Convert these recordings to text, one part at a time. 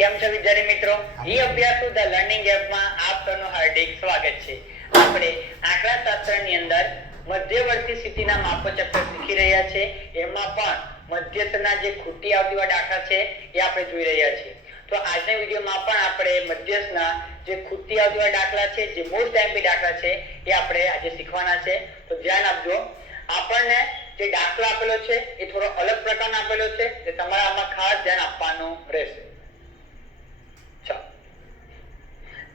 કેમ છો વિદ્યાર્થી મિત્રો? ઈ અભ્યાસુ ધ લર્નિંગ એપમાં આપ સૌનું હાર્દિક સ્વાગત છે. આપણે આંકડાશાસ્ત્રની અંદર મધ્યવર્તી સ્થિતિના માપો ચેપ્ટર શીખી રહ્યા છે. એમાં પણ મધ્યસ્થના જે ખૂટી આવતી દાખલા છે એ આપણે જોઈ રહ્યા છીએ. તો આજના વિડિયોમાં પણ આપણે મધ્યસ્થના જે ખૂટી આવતી દાખલા છે, જે મોસ્ટ એમ્પી દાખલા છે એ આપણે આજે શીખવાના છે. તો ધ્યાન આપજો. આપણને જે દાખલો આપેલો છે એ થોડો અલગ પ્રકારનો આપેલો છે, એટલે તમારે આમાં ખાસ ધ્યાન આપવાનું રહેશે.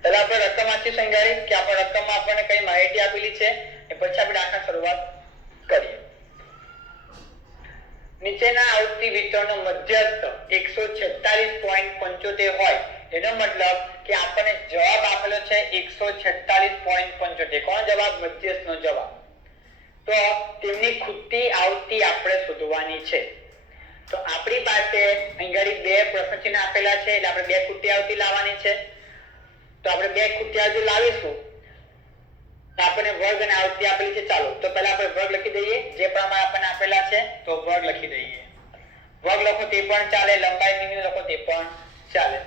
પહેલા આપણે રકમ વાંચી સંગારી કે આપણે રકમમાં આપણને કઈ માહિતી આપેલી છે એ પછી આપણે દાખલા શરૂઆત કરીએ. નીચેના આવૃત્તિ વિતરણનો મધ્યસ્થ 146.75 હોય, એનો મતલબ કે આપણને જવાબ આપેલો છે 146.75. કોણ જવાબ? મધ્યસ્થનો જવાબ. તો તેમની ખૂટતી આવૃત્તિ આપણે શોધવાની છે. તો આપણી પાસે અહીં બે પ્રશ્ન ચિહ્ન આપેલા છે, એટલે આપણે બે ખૂટતી આવૃત્તિ લાવવાની છે. તો આપણે બે ખૂટતી આવૃત્તિ લાવીશું. આપણને વર્ગ અને આવૃત્તિ આપેલી છે. ચાલો તો પહેલા આપણે વર્ગ લખી દઈએ, જે પ્રમાણે આપણને આપેલા છે. તો વર્ગ લખી દઈએ. વર્ગ લખો તે પણ ચાલે, લંબાઈ મીમી લખો તે પણ ચાલે.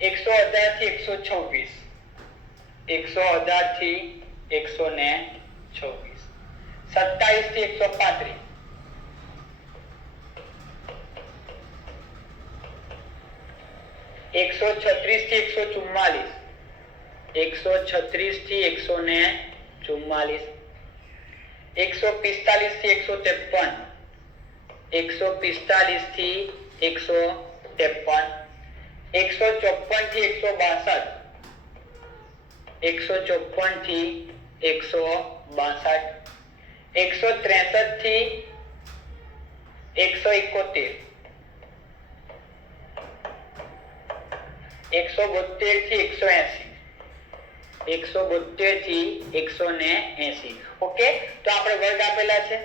118 થી 126, 118 થી 126, 27 થી 135, 136 થી 144, 136 થી 144, 145 થી 153, 145 થી 153, 154 થી 162, 154 થી 162, 163 થી 171, 172 થી 180, 172 થી 180. ઓકે, તો આપણે વર્ગ આપેલા છે.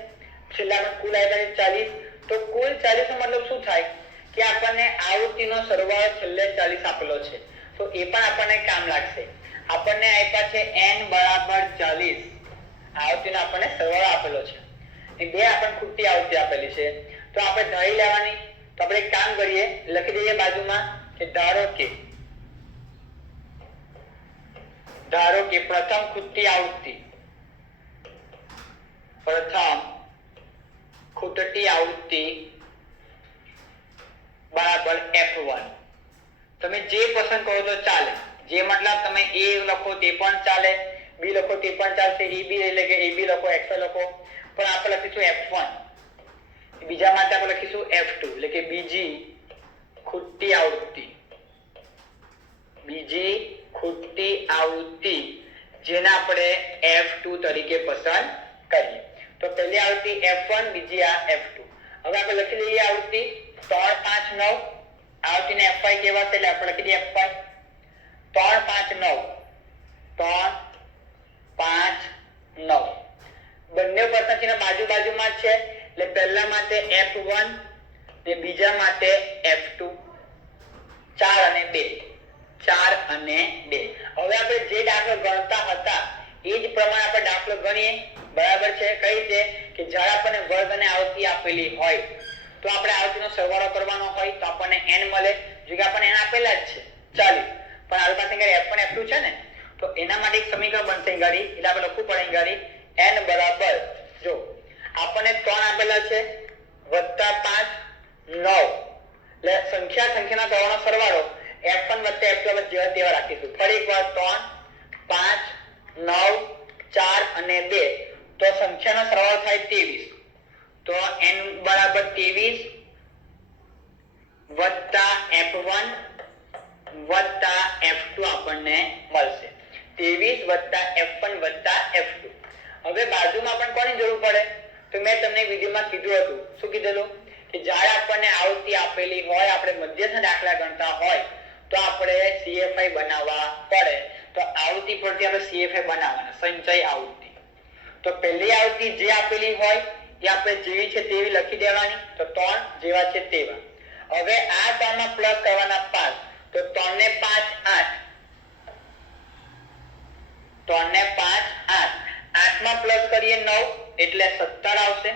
છેલ્લા કુલ આપ્યા છે 40. તો કુલ 40 નો મતલબ શું થાય કે આપણને આવૃત્તિનો સરવાળો છેલ્લે 40 આપેલો છે. તો એ પણ આપણને કામ લાગશે. આપણને આપ્યા છે n બરાબર 40. આવૃત્તિનો આપણને સરવાળો આપેલો છે. એ બે આપણને ખૂટતી આવૃત્તિ આપેલી છે. તો આપણે ધારી લેવાની. તો આપણે એક કામ કરીએ, લખી દઈએ બાજુમાં કે ધારો કે પ્રથમ ખૂટતી આવૃત્તિ, બરાબર f1. તમે જે પસંદ કરો તો ચાલે. જે મતલબ તમે a લખો તે પણ ચાલે, b લખો તે પણ ચાલશે, ab એટલે કે ab લખો, x લખો, પણ આપણે લખીશું f1. બીજા માટે આપણે લખીશું f2 એટલે કે બીજી ખૂટતી આવૃત્તિ, જેને આપણે f2 તરીકે પસંદ કરીએ. તો પહેલી આવૃત્તિ f1, બીજી આ f2. હવે આપણે લખી લઈએ આવૃત્તિ 3, 5, 9. આવૃત્તિને f5 કહેવાશે, એટલે આપણે લખી દઈએ f5. 3, 5, 9. બંને પ્રશ્નચિહ્ન બાજુમાં છે, એટલે પહેલા માટે f1 ને બીજા માટે f2. 4 અને 2. હવે આપણે જે દાખલો ગણતા હતા એ જ પ્રમાણે આપણે દાખલો ગણીએ. બરાબર છે? કઈ રીતે કે જ્યારે આપણને વર્ગ અને આવૃત્તિ આપેલી હોય તો આપણે આવૃત્તિનો સરવાળો કરવાનો હોય તો આપણને n મળે. જો કે આપણને n આપેલા જ છે 40, પણ આપણી પાસે f1 f2 છે ને, તો એના માટે એક સમીકરણ બનશે ગાડી. એટલે આપણે લખવું પડે ગાડી n બરાબર, જો આપણને 3 આપેલા છે +5, 9, એટલે સંખ્યાના કરવાનો સરવાળો f1 + f2 જેવા તેવા રાખીશું. ફરી એકવાર 3, 5, 9, 4 અને 2. તો સંખ્યાનો સરવાળો થાય 23. તો n બરાબર 23 +f1 +f2 આપણને મળશે. 23 +f1 +f2. હવે બાજુમાં પણ કોની જરૂર પડે? તો મેં તમને વિડિયોમાં કીધું હતું. શું કીધેલું? કે જ્યારે આપણને આવૃત્તિ આપેલી હોય, આપણે મધ્યસ્થ દાખલા ગણતા હોય તો આપણે CFI બનાવવા પડે. તો આવૃત્તિ પરથી આપણે CFI બનાવવાના, સંચય આવૃત્તિ. તો પહેલી આવૃત્તિ જે આપેલી હોય એ આપણે જેવી છે તેવી લખી દેવાની. તો 3 જેવા છે તેવા. હવે આ 3 માં પ્લસ કરવાના 5. તો 3 ને 5 8. 3 ને 5 8. 8 માં પ્લસ કરીએ 9 એટલે 17 આવશે.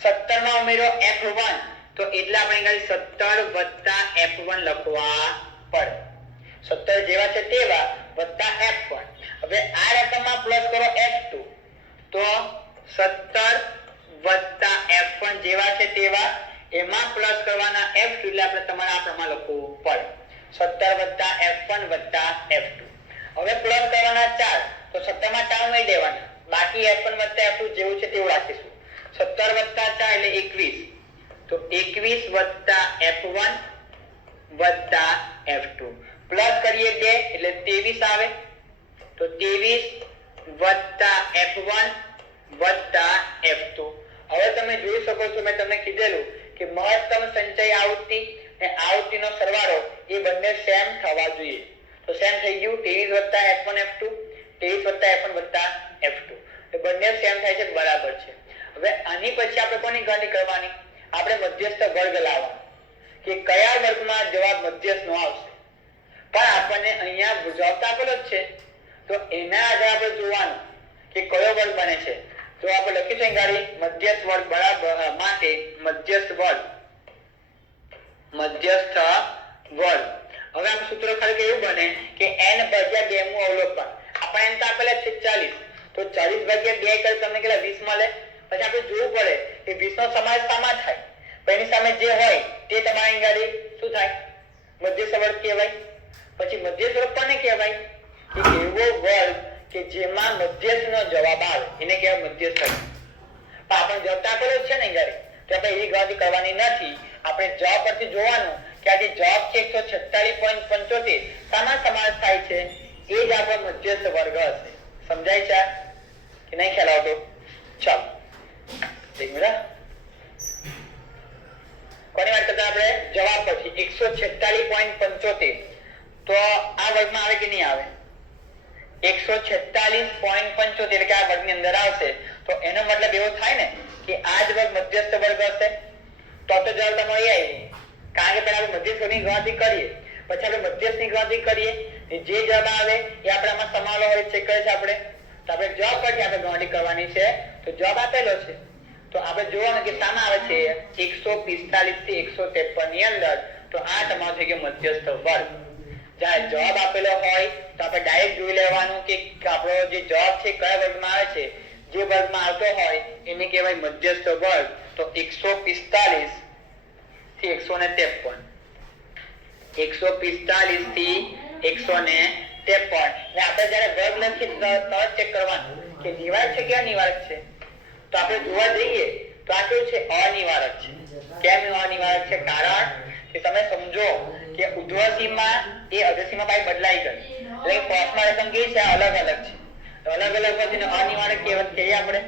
17 માં ઉમેરો f1 તો એટલે આપણે 17 + f1 લખવા પડે. 17 જેવા છે તેવા વત્તા F1. હવે આ રકમમાં પ્લસ કરો F2 તો 17 વત્તા F1 જેવા છે તેવા એમાં પ્લસ કરવાના F2 એટલે આપણે તમારે આ પ્રમાણે લખવું પડે 17 વત્તા F1 વત્તા F2. હવે પ્લસ કરવાના 4 તો 17 માં 4 ઉમેરી દેવાના બાકી F1 વત્તા F2 જેવું છે તેવું રાખીશું. 17 વત્તા 4 એટલે 21 તો 21 વત્તા F1 વત્તા F2 પ્લસ કરીએ 2 એટલે 23 આવે તો 23 વત્તા F1 વત્તા F2. હવે તમે જોઈ શકો છો મેં તમને કીધેલું કે મહત્તમ સંચય આવૃત્તિ અને આવૃત્તિનો સરવાળો એ બંને સેમ થવા જોઈએ. તો સેમ થઈ ગયું 23 વત્તા F1 F2 23 વત્તા F1 વત્તા F2 એ બંને સેમ થાય છે બરાબર છે. હવે આની પછી આપણે કોની ગણતરી કરવાની આપણે મધ્યસ્થ વર્ગ લાવવાનો કે કયા વર્ગમાં જવાબ મધ્યસ્થનો આવશે. પણ આપણને અહીંયા જવાબ આપેલો જ છે તો એના આધારે આપણે જોવાનું કે કયો વર્ગ બને છે. તો આપણે લખીશું ગાડી મધ્યસ્થ વર્ગ બરાબર માટે મધ્યસ્થ વર્ગ હવે આ સૂત્ર ખાલી કેવું બને કે n ભાગ્યા 2 નું અવલોકન આપણે n તો આપેલા છે 40 તો 40 ભાગ્યા 2 કરે તમને કેટલા 20 મળે. પછી આપણે જોવું પડે કે 20 નો સમાવેશ શામાં થાય તો એની સામે જે હોય તે તમારી ગાડી શું થાય મધ્યસ્થ વર્ગ કહેવાય. પછી મધ્યસ્થ વર્ગ કોને કહેવાય કે એવો વર્ગ કે જેમાં મધ્યસ્થનો જવાબ આવે એને કહેવાય મધ્યસ્થ વર્ગ. પણ આપણે જવાબ આપેલો છે ને ગાડી તો આપણે એવી ગણતરી કરવાની નથી. આપણે જવાબ પરથી જોવાનું કે આ જે જવાબ છે 146.75 શામાં સમાવેશ થાય છે એ જ આપણો મધ્યસ્થ વર્ગ હશે. સમજાય છે કે નહીં ખ્યાલ આવતો? ચાલો એક મિનિટ કોની વાત કરતા આપણે જવાબ પછી 146.75 તો આ વર્ગમાં આવે કે નહીં આવે 146.75 એટલે કે આ વર્ગની અંદર આવશે તો એનો મતલબ એવો થાય ને કે આ જ વર્ગ મધ્યસ્થ વર્ગ હશે. તો જવાબ તમારો એ આવી કારણ કે પહેલા આપણે મધ્યસ્થ વર્ગની ગણતરી કરીએ પછી આપણે મધ્યસ્થની ગણતરી કરીએ જે જવાબ આવે એ આપણામાં સમાવેલો હોય ચેક કરે છે આપણે તો આપણે જવાબ પરથી આપણે ગણતરી કરવાની છે. તો જવાબ આપેલો છે તો આપણે જોવાનું કે શામાં આવે છે 145 થી 153 ની અંદર તો આ તમારો થઈ ગયો મધ્યસ્થ વર્ગ. જ્યારે જવાબ આપેલો હોય તો આપણે ડાયરેક્ટ જોઈ લેવાનું કે આપણો જે જવાબ છે કયા વર્ગમાં આવે છે. જે વર્ગમાં આવતો હોય એને કહેવાય મધ્યસ્થ વર્ગ. તો 145 થી 153 145 થી 153 એટલે આપણે જ્યારે વર્ગ લખીએ તરત ચેક કરવાનું કે નિવારક છે કે અનિવારક છે. તો આપણે જોવા જઈએ તો આ કેવું છે અનિવારક છે. કેમ અનિવારક છે? કારણ કે તમે સમજો કે ઉર્ધ્વસીમા એ અધસીમા પાસે બદલાઈ ગઈ એટલે કોષમાં રકમ કેવી છે અલગ અલગ છે. તો અલગ અલગ હોય તો અનિવારક કહીએ આપણે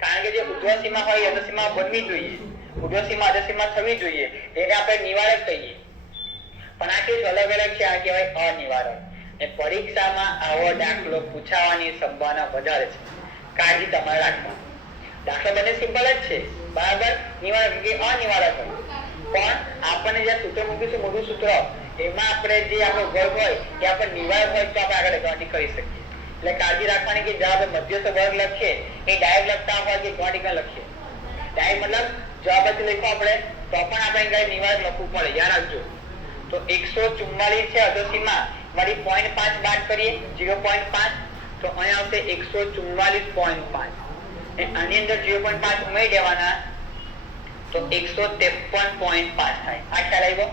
કારણ કે જે ઉર્ધ્વસીમા હોય અધસીમા બનવી જોઈએ ઉર્ધ્વસીમા અધસીમા થવી જોઈએ એને આપણે નિવારક કહીએ. પણ આ કેવું અલગ અલગ છે આ કહેવાય અનિવારક. ને પરીક્ષામાં આવો દાખલો પૂછાવાની સંભાવના વધારે છે. કાળજી તમારે રાખવાની. દાખલો બંને સિમ્પલ જ છે બરાબર નિવારક કે અનિવારક હોય પણ આપણને જે સૂત્ર મૂક્યું છે મોટું સૂત્ર એમાં આપણે જે આપણો વર્ગ હોય એ આપણે નિવારક હોય તો આપણે આગળ ગણતરી કરી શકીએ. એટલે કાળજી રાખવાની કે જવાબ મધ્યસ્થ વર્ગ લખીએ એ ડાયરેક્ટ લખતા હોય કે ગણતરી લખીએ ડાયરેક્ટ મતલબ જવાબ જ લખો આપણે તો પણ આપણે ગાય નિવારક લખવું પડે યાદ રાખજો. તો 144 છે અધસીમા મારી 0.5 બાદ કરીએ 0.5 તો અહીં આવશે 144.5 આની અંદર 0.5 ઉમેરી દેવાના તો 153.5 થાય. આ ખ્યાલ આવ્યો?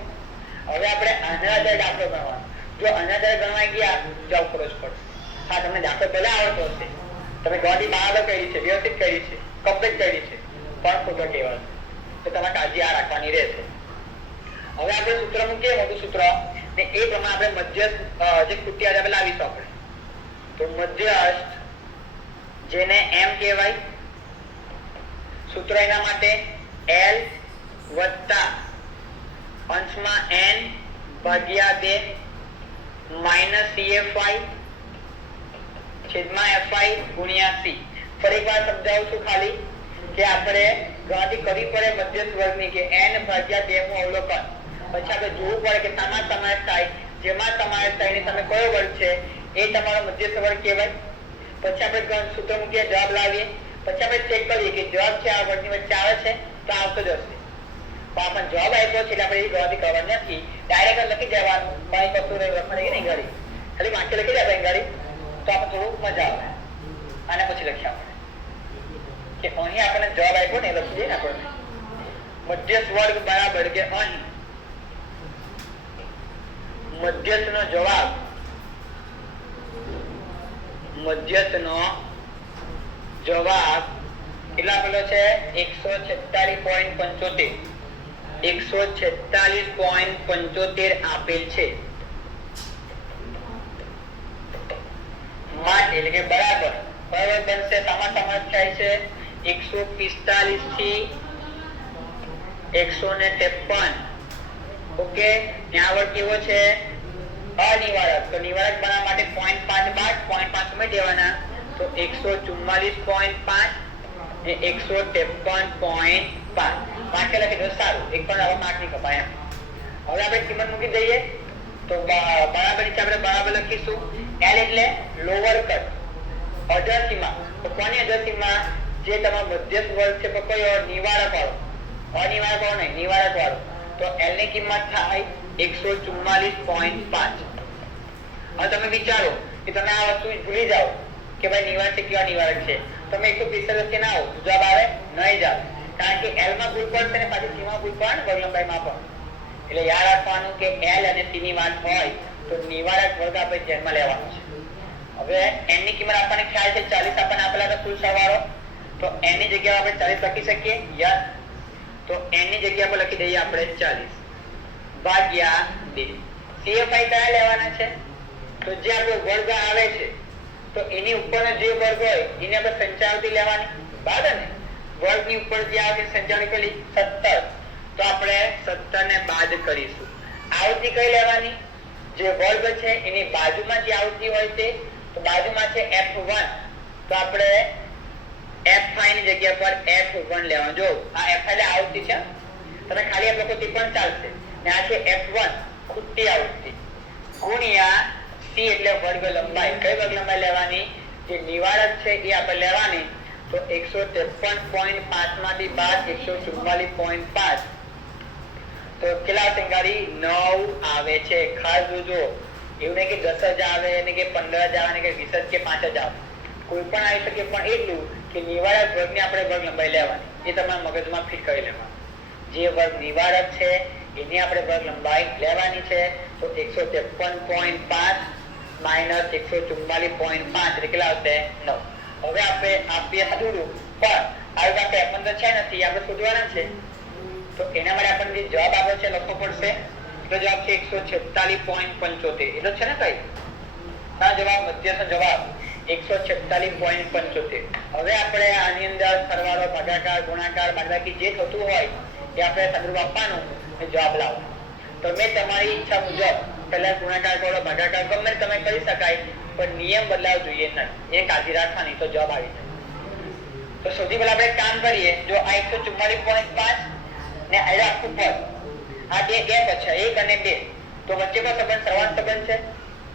હવે આપણે આના આધારે દાખલો ગણવાનો. જો આના આધારે ગણવા ગયા જવાબ કરવો જ પડશે. હા તમને દાખલો પહેલા આવડતો હશે તમે ગણતરી બરાબર કરી છે વ્યવસ્થિત કરી છે કમ્પ્લીટ કરી છે પણ ખોટો કહેવાય તો તમારે કાળજી આ રાખવાની રહેશે. હવે આપણે સૂત્ર મૂકીએ મોટું સૂત્ર ને એ પ્રમાણે આપણે મધ્યસ્થ જે કૃતિ આપણે લાવીશું આપણે તો મધ્યસ્થ જેને m કહેવાય સૂત્ર એના માટે l વત્તા અંશમાં n ભાગ્યા 2 માઈનસ cfi છેદમાં fi ગુણ્યા c. ફરી વાર સમજાવું છું ખાલી કે આપણે ગણતરી કરવી પડે મધ્યસ્થ વર્ગની કે n ભાગ્યા 2 નું અવલોકન પછી આપણે જોવું પડે કે શામાં સમાવેશ થાય જેમાં સમાવેશ થાય એની સામે કયો વર્ગ છે એ તમારો મધ્યસ્થ વર્ગ કહેવાય. પછી આપણે સૂત્ર મૂકીએ જવાબ લાવીએ પછી આપણે ચેક કરીએ કે જવાબ છે આ વર્ગની વચ્ચે આવે છે તો આવતો જ હશે. તો આપણને જવાબ આપ્યો છે એટલે આપણે એ ગણતરી કરવાની નથી, ડાયરેક્ટ લખી દેવાનું, કઈ કશું લખવાની નહીં ગાડી, ખાલી વાંચી લખી દેવાય ગાડી, તો આપણે થોડું મજા આવે. આને પછી લખ્યા કે અહીં આપણને જવાબ આપ્યો ને લખી દઈએ ને આપણને મધ્યસ્થ વર્ગ બરાબર કે અહીં મધ્યસ્થ નો જવાબ કેટલા આપેલો છે 146.75 146.75 આપેલ છે. માટે એટલે કે બરાબર બનશે સામા સમાસ થાય છે 145 થી 153. ઓકે, ત્યાં આગળ કેવો છે અનિવારક, તો નિવારક બનાવવા માટે 0.5 બાદ 0.5 ઉમેરી દેવાના, તો 144.5 ને 153.5 માર્કે લખી દો. સારું, એક પણ હવે માર્ક નહીં કપાય એમ. હવે આપણે કિંમત મૂકી દઈએ તો બરાબર નીચે આપણે બરાબર લખીશું. L એટલે લોઅર કટ, અધર સીમા. તો કોની અધર સીમા? જે તમારો મધ્યસ્થ વર્ગ છે તો કયો? નિવારક વાળો. અનિવારક વાળો નહીં, નિવારક વાળો. તો L ની કિંમત થાય 144.5. હવે તમે વિચારો કે તમે આ વસ્તુ ભૂલી જાઓ કે ભાઈ નિવારક છે કે અનિવારક છે, તમે 145 કે ના આવો જવાબ આવે નહીં જ આવે, કારણ કે L માં ભૂલ પડશે ને પાછી C માં ભૂલ પડે વર્ગ લંબાઈમાં પણ. એટલે યાદ રાખવાનું કે L અને C ની વાત હોય તો નિવારક વર્ગ આપણે ધ્યાનમાં લેવાનો છે. હવે n ની કિંમત આપણને ખ્યાલ છે 40 આપણને આપેલા હતા કુલ સરવાળો, તો n ની જગ્યાએ આપણે 40 લખી શકીએ. યસ, તો n ની જગ્યા પર લખી દઈએ આપણે 40 ભાગ્યા 2. CFI કયા લેવાના છે? તો જે આપણો વર્ગ આવે છે તો એની ઉપરનો જે વર્ગ હોય એને આપણે સંચાવતી લેવાની, બરાબર ને? વર્ગની ઉપર જે આવે સંચાવતી પેલી 17, તો આપણે 17 ને બાદ કરીશું. આવૃત્તિ કઈ લેવાની? જે વર્ગ છે એની બાજુમાં જે આવૃત્તિ હોય છે, તો બાજુમાં છે F1, તો આપણે F5 ની જગ્યા પર F1 લેવાનું. જો આ F5 એટલે આવૃત્તિ છે, તમે ખાલી આ લખો તે પણ ચાલશે, ને આ છે F1 ખુટ્ટી આવૃત્તિ ગુણ્યા C એટલે વર્ગ લંબાઈ. કઈ વર્ગ લંબાઈ લેવાની? જે નિવારક છે એ આપણે લેવાની. તો 153.5 માંથી બાદ 144.5, તો કેટલા સંગારી 9 આવે છે. ખાસ જોજો, એવું નહીં કે 10 જ આવે ને કે 15 જ આવે ને કે 20 કે 5 જ આવે, કોઈ પણ આવી શકે, પણ એટલું કે નિવારક વર્ગની આપણે વર્ગ લંબાઈ લેવાની, એ તમારા મગજમાં ફિટ કરી લેવાનું. જે વર્ગ નિવારક છે એની આપણે વર્ગ લંબાઈ લેવાની છે. તો 153.5 માઇનસ 144.5 એટલે કેટલા આવશે? 9. હવે આપણે આપીએ થોડું, પણ આ પાસે F1 તો છે નથી, આપણે શોધવાના છે. તો એના માટે આપણને જે જવાબ આપ્યો છે લખવો પડશે. તો જવાબ છે 146.75. એટલો છે ને કઈ? ના, જવાબ મધ્યસ્થ જવાબ 146.75. હવે આપણે આની અંદર સરવાળો, ભાગાકાર, ગુણાકાર, બાદબાકી જે થતું હોય એ આપણે સંદર્ભ આપવાનું અને જવાબ લાવો. તમે તમારી ઈચ્છા મુજબ પહેલા ગુણાકાર કરો, ભાગાકાર ગમે તમે કરી શકાય, પણ નિયમ બદલાવ જોઈએ નહીં, એ કાળજી રાખવાની, તો જવાબ આવી જાય. તો સૌથી પહેલા આપણે કામ કરીએ. જો આ 144.5 ને આ આખું પદ, આ બે ગેપ છે 1 અને 2, તો વચ્ચે કો સંબંધ સરવાળો સંબંધ છે,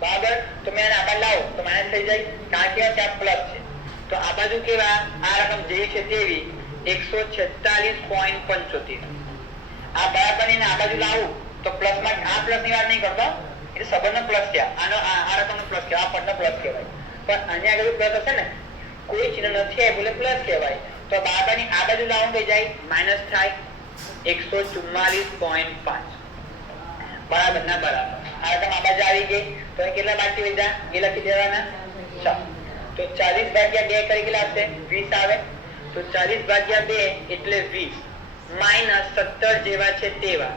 બરાબર? તો મેં આને આગળ લાવો તો માઇનસ થઈ જાય, કારણ કે આ પ્લસ છે. તો આ બાજુ કેવા? આ રકમ જેવી છે તેવી 146.75. આ બરાબર ની આ બાજુ લાવું તો પ્લસ માં, આ પ્લસ ની વાત નહીં કરતો, એટલે સંબંધનો પ્લસ છે, આનો આ રકમનો પ્લસ છે, આ પદનો પ્લસ કહેવાય. પણ આની આગળ પ્લસ હશે ને, કોઈ ચિહ્ન નથી બોલે પ્લસ કહેવાય. તો બરાબર ની આ બાજુ લાવું થઈ જાય માઇનસ થાય 144.5. બરાબર ના બરાબર? આ રકમ આ બાજુ આવી ગઈ તો કેટલા બાકી વધ્યા એ લખી દેવાના 4. તો 40 ભાગ્યા 2 કરી કેટલા આવશે? 20 આવે. તો 40 ભાગ્યા 2 એટલે 20 માઇનસ 17 જેવા છે તેવા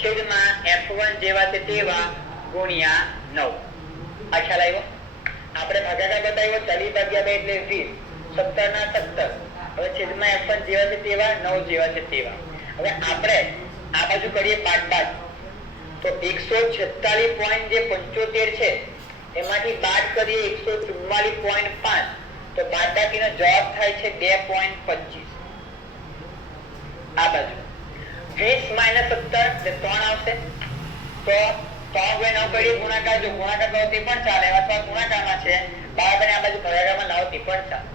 છેદમાં F1 જેવા છે તેવા ગુણ્યા 9. આ ખ્યાલ આવ્યો? આપણે ભાગાકાર બતાવ્યો 40 ભાગ્યા 2 એટલે 20, 17 ના 17. હવે છેદમાં F1 જેવા છે તેવા, 9 જેવા છે તેવા. હવે આપણે આ બાજુ કરીએ બાદ, તો 146.75 છે એમાંથી બાદ કરીએ 144.5, તો બાદબાકીનો જવાબ થાય છે 2.25. આ બાજુ 20 માઇનસ 17 એટલે 3 આવશે. તો 3 9 કરીએ ગુણાકાર, જો ગુણાકાર કરો તે પણ ચાલે, અથવા ગુણાકારમાં છે બરાબર આ બાજુ ભાગાકારમાં લાવો તે પણ ચાલે.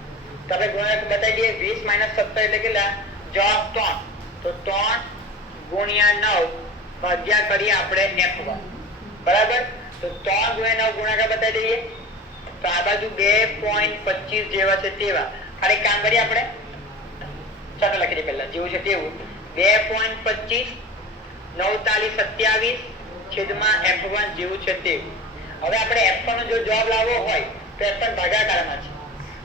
તો આપણે ગુણાકાર બતાવી દઈએ. 20 માઇનસ 17 એટલે કેટલા? જવાબ 3. તો 3 ગુણ્યા 9 ભાગ્યા કરીએ આપણે f1 બરાબર. તો 3 ગુણ્યા 9 ગુણાકાર બતાવી દઈએ તો આ બાજુ 2.25 જેવા છે તેવા ખાલી કામ કરીએ આપણે. ચાલો લખી દઈએ પહેલા જેવું છે તેવું 2.25 9 તાલી 27 છેદમાં f1 જેવું છે તેવું. હવે આપણે f1 નો જો જવાબ લાવવો હોય તો f1 ભાગાકારમાં છે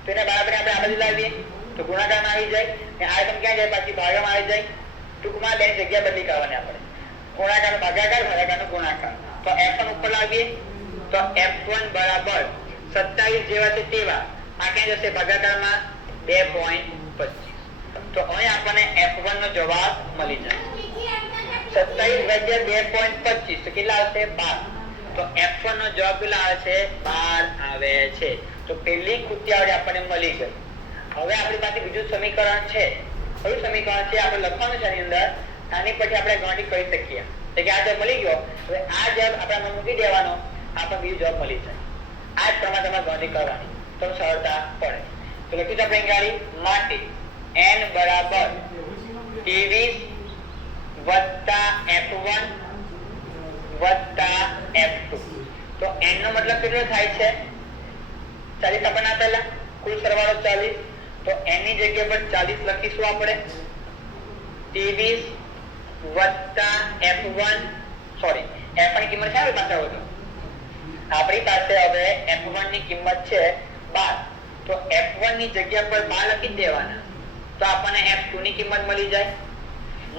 તો એને બરાબર આપણે આ બાજુ લાવીએ તો ગુણાકારમાં આવી જાય ને આ રકમ ક્યાં જાય પાછી ભાગામાં આવી જાય. ટૂંકમાં બે જગ્યા બદલી કરવાની આપણે ગુણાકારનો ભાગાકાર ભાગાકારનો ગુણાકાર. તો f1 ઉપર લાવીએ તો f1 બરાબર 27 જેવા છે તેવા આ ક્યાં જશે ભાગાકારમાં 2.25. તો અહીં આપણને f1 નો જવાબ મળી જાય 27 ભાગ્યા 2.25 તો કેટલા આવશે 12. તો f1 નો જવાબ કેટલા આવે છે 12 આવે છે. તો પહેલી કૃતિ આવડે આપણને મળી ગઈ. હવે આપણી પાસે બીજું સમીકરણ છે. કયું સમીકરણ છે આપણે લખવાનું છે આની અંદર. આની પછી આપણે ગણતરી કરી શકીએ એટલે કે આ જવાબ મળી ગયો. હવે આ જવાબ આપણે મૂકી દેવાનો આપણને બીજો જવાબ મળી જાય. આ જ પ્રમાણે તમારે ગણતરી કરવાની તો સરળતા પડે. તો લખ્યું છે આપણે ગાડી માટે n બરાબર 23 વત્તા f1 વત્તા f2. તો n નો મતલબ કેટલો થાય છે 40 આપણને આપેલા કુલ સરવાળો 40. તો n ની જગ્યા પર 40 લખીશું આપણે 23 વત્તા f1 સોરી f1 ની કિંમત છે આપણી પાસે હવે f1 ની કિંમત છે 12. તો f1 ની જગ્યા પર 12 લખી દેવાના તો આપણને f2 ની કિંમત મળી જાય.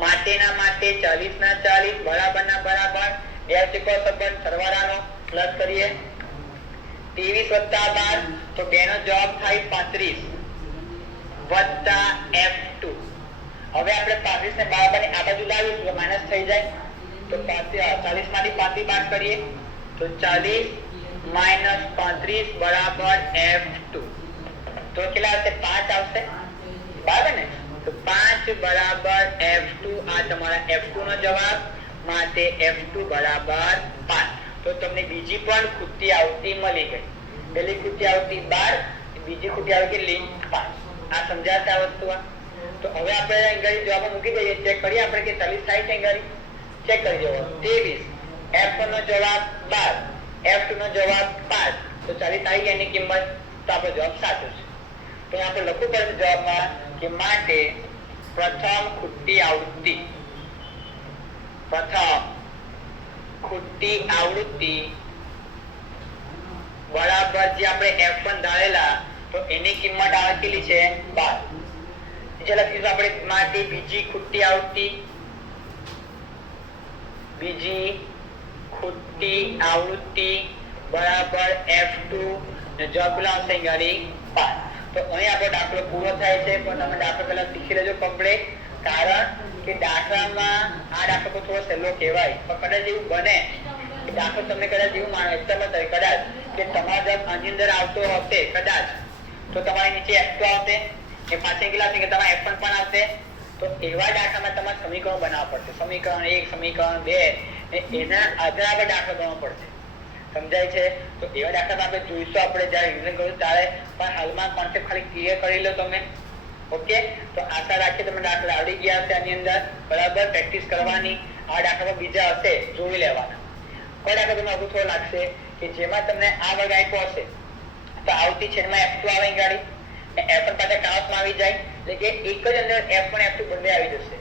માટેના માટે 40 ના 40 બરાબરના બરાબર બે ત્રિકોણ સંબંધ સરવાળાનો પ્લસ કરીએ 23 વત્તા 12 તો 2 નો જવાબ થાય 35 વત્તા f2. હવે આપણે 35 ને બરાબર આ બાજુ લાવીશું તો માઈનસ થઈ જાય તો 40 માંથી 35 બાદ કરીએ તો 40 માઈનસ 35 બરાબર f2. તો કેટલા આવશે 5 આવશે બરાબર ને. તો 5 બરાબર f2 આ તમારા f2 નો જવાબ માટે f2 બરાબર 5. તો તમને બીજી પણ કૃતિ આવતી મળી ગઈ. પહેલી કૃતિ આવતી 12 બીજી કૃતિ આવી કેટલી 5. આ સમજાશે આ વસ્તુ. તો હવે આપણે અંગારી જવાબ મૂકી દઈએ ચેક કરીએ આપણે કે 40 થાય છે અંગારી ચેક કરી જવો 23 f1 નો જવાબ 12 f2 નો જવાબ 5 તો 40 આવી ગઈ એની કિંમત તો આપણો જવાબ સાચો છે. તો આપણે લખવું પડશે જવાબમાં કે માટે પ્રથમ ખૂટી આવૃત્તિ બરાબર જે આપણે f1 ધારેલા તો એની કિંમત આવે કેટલી છે 12. જે લખીશું આપણે માટે બીજી ખૂટી આવૃત્તિ બરાબર f2 ને જવાબ આવશે ગાડી 5. તો અહીં આપણો દાખલો પૂરો થાય છે પણ તમે દાખલો પહેલા શીખી લેજો કમ્પ્લીટ. કારણ કે દાખલામાં આ દાખલો થોડો સહેલો કહેવાય પણ કદાચ એવું બને કે દાખલો તમને કદાચ એવું માનો કદાચ કે તમારા જવાબ આની અંદર આવતો હશે કદાચ તો તમારી નીચે f2 આવશે કે પાછળ કેટલા છે કે તમારે f1 પણ આવશે. તો એવા દાખલામાં તમારે સમીકરણ બનાવવા પડશે. સમીકરણ 1 સમીકરણ 2 એના આધારે આપણે દાખલો ગણવો પડશે. સમજાય છે. તો એવા દાખલા આપણે જોઈશું આપણે જ્યારે રિવિઝન કરીશું ત્યારે. પણ હાલમાં કોન્સેપ્ટ ખાલી ક્લિયર કરી લો તમે. ઓકે. તો આશા રાખીએ તમે દાખલા આવડી ગયા હશે આની અંદર બરાબર પ્રેક્ટિસ કરવાની. આ દાખલા બીજા હશે જોઈ લેવાના. કોઈ દાખલા તમને અઘરું થોડું લાગશે કે જેમાં તમને આ વર્ગ આપ્યો હશે તો આવતી છેદમાં f2 આવે ગાડી f1 પાસે કાઉન્સમાં આવી જાય એટલે કે એક જ અંદર f1 f2 બંને આવી જશે.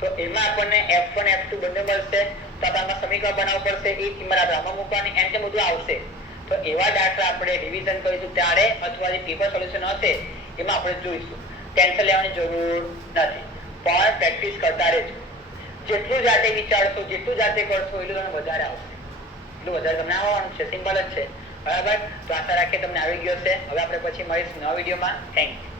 તો એમાં આપણને f1 f2 બંને મળશે તો આપણે સમીકરણ બનાવવું પડશે. એ કિંમત આપણે આમાં મૂકવાની એમ તેમ બધું આવશે. તો એવા દાખલા આપણે રિવિઝન કરીશું ત્યારે અથવા જે પેપર સોલ્યુશન હશે એમાં આપણે જોઈશું. ટેન્શન લેવાની જરૂર નથી પણ પ્રેક્ટિસ કરતા રહેજો. જેટલું જાતે વિચારશો જેટલું જાતે કરશો એટલું તમને વધારે આવશે. એટલું વધારે તમને આવવાનું છે. સિમ્પલ જ છે બરાબર. તો આશા રાખીએ તમને આવી ગયો છે. હવે આપણે પછી મળીશું નવા વિડીયોમાં. Thank you.